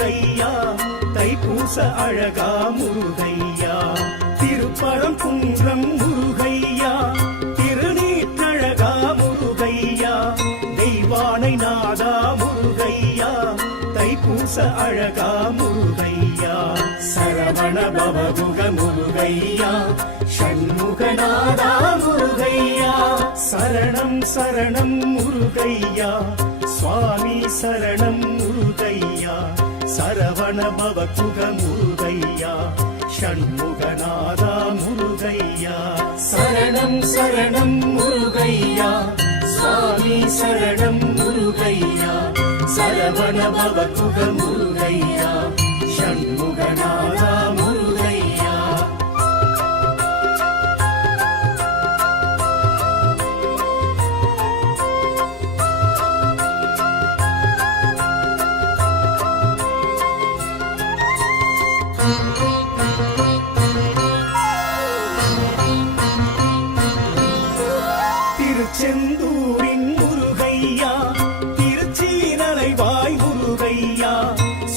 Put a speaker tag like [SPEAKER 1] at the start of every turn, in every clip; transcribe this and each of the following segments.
[SPEAKER 1] முருகையா தைப்பூச அழகா முருகையா. திருப்பழம் குன்றம் முருகையா திருநீற்றழகா முருகையா. தெய்வானை நாதா முருகையா தைப்பூச அழகா முருகையா. சரவண பவகுக முருகையா சண்முகநாதா முருகையா. சரணம் சரணம் முருகையா சுவாமி சரணம் முருகையா. சரவண குக முருகையா ஷண்முகநாதா முருகையா சரணம் சரணம் முருகையா சுவாமி சரணம் முருகையா சரவண குக முருகையா ஷண்முக திருச்செந்தூரின் முருகையா திருச்சீனலைவாய் முருகையா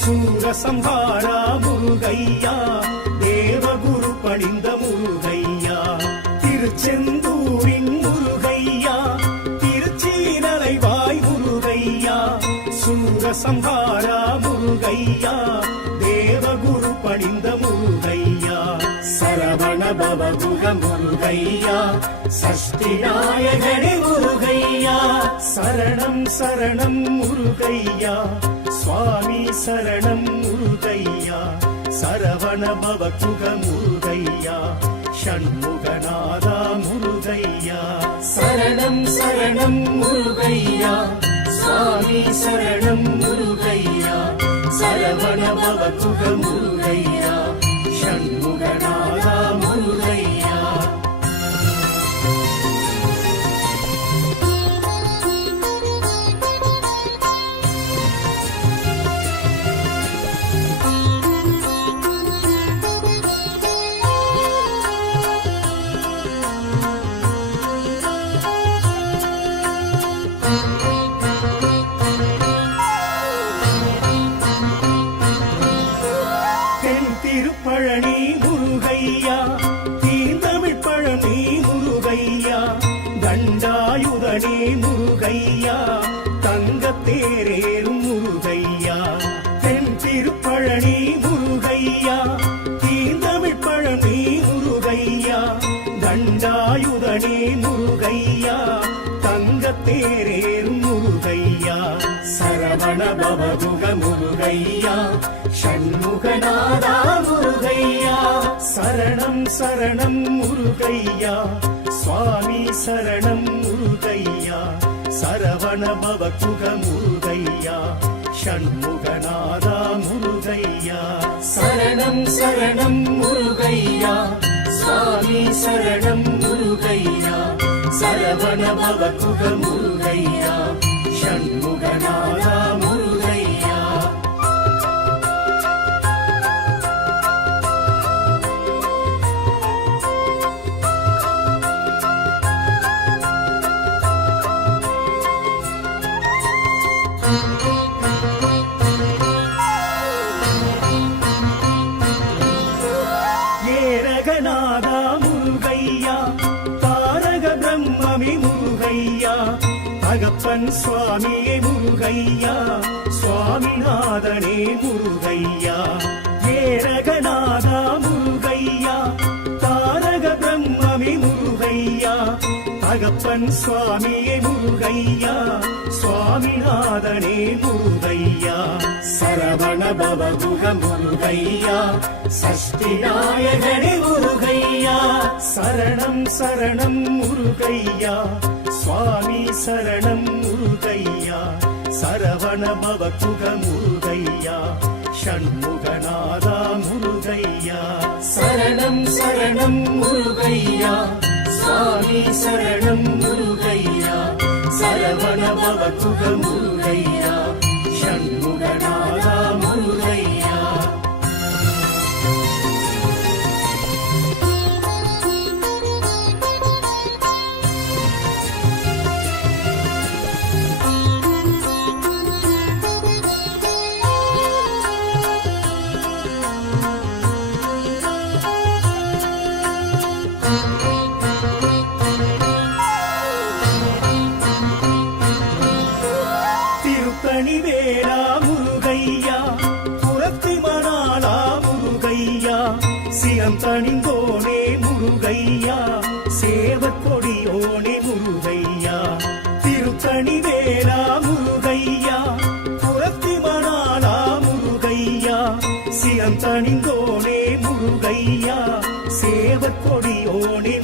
[SPEAKER 1] சூரசம்ஹாரா முருகையா தேவகுரு பணிந்த முருகையா திருச்செந்தூரின் முருகையா திருச்சீனலைவாய் முருகையா சூரசம்ஹாரா முருகையா தேவகுரு சரவண சஷ்டி நாயகனே முருகையா சரணம் சரணம் முருகையா சுவாமி சரணம் முருகையா சரவண பவகுக முருகையா ஷண்முகநாதா முருகையா சரணம் சரணம் முருகையா சுவாமி சரணம் முருகையா சரவண பவகுக தண்டாயுதனே முருகையா தங்கத்தேரேறும் முருகையா. தென் திருப்பழனி முருகையா தீந்தமிழ் பழனி முருகையா. தண்டாயுதனே முருகையா தங்கத்தேரேறும் முருகையா. சரவண பவமுக முருகையா ஷண்முகநாதா முருகையா. சரணம் சரணம் முருகையா. சுவாமி சரணம் முருகையா. சரவண பவகுக முருகையா. ஷண்முகநாதா முருகையா. சரணம் சரணம் முருகையா. சுவாமி சரணம் முருகையா. சரவண பவகுக முருகையா. ஷண்முக ஏரகநாதா முருகையா தாரக பிரம்மமி முருகையா தகப்பன் சுவாமியே முருகையா சுவாமிநாதனே முருகையா ஏரகநாதா முருகையா தகப்பன் சுவாமியே முருகையா சுவாமிநாதனே முருகையா. சரவண பவகுக முருகையா சஷ்டி நாயகனே முருகையா. சரணம் சரணம் முருகையா சுவாமி சரணம் முருகையா. சரவண பவகுக முருகையா ஷண்முகநாதா முருகையா. சரணம் சரணம் முருகையா. சுவாமி சரணம் முருகையா. சரவண பவகுக முருகையா கனிவேலா முருகையா புறத்து மணாளா முருகையா சிரம் தணிந்தோனே முருகையா சேவற்கொடியோனே முருகையா. திருக்கணிவேலா முருகையா புறத்து மணாளா முருகையா சிரம் தணிந்தோனே முருகையா சேவற்கொடியோனே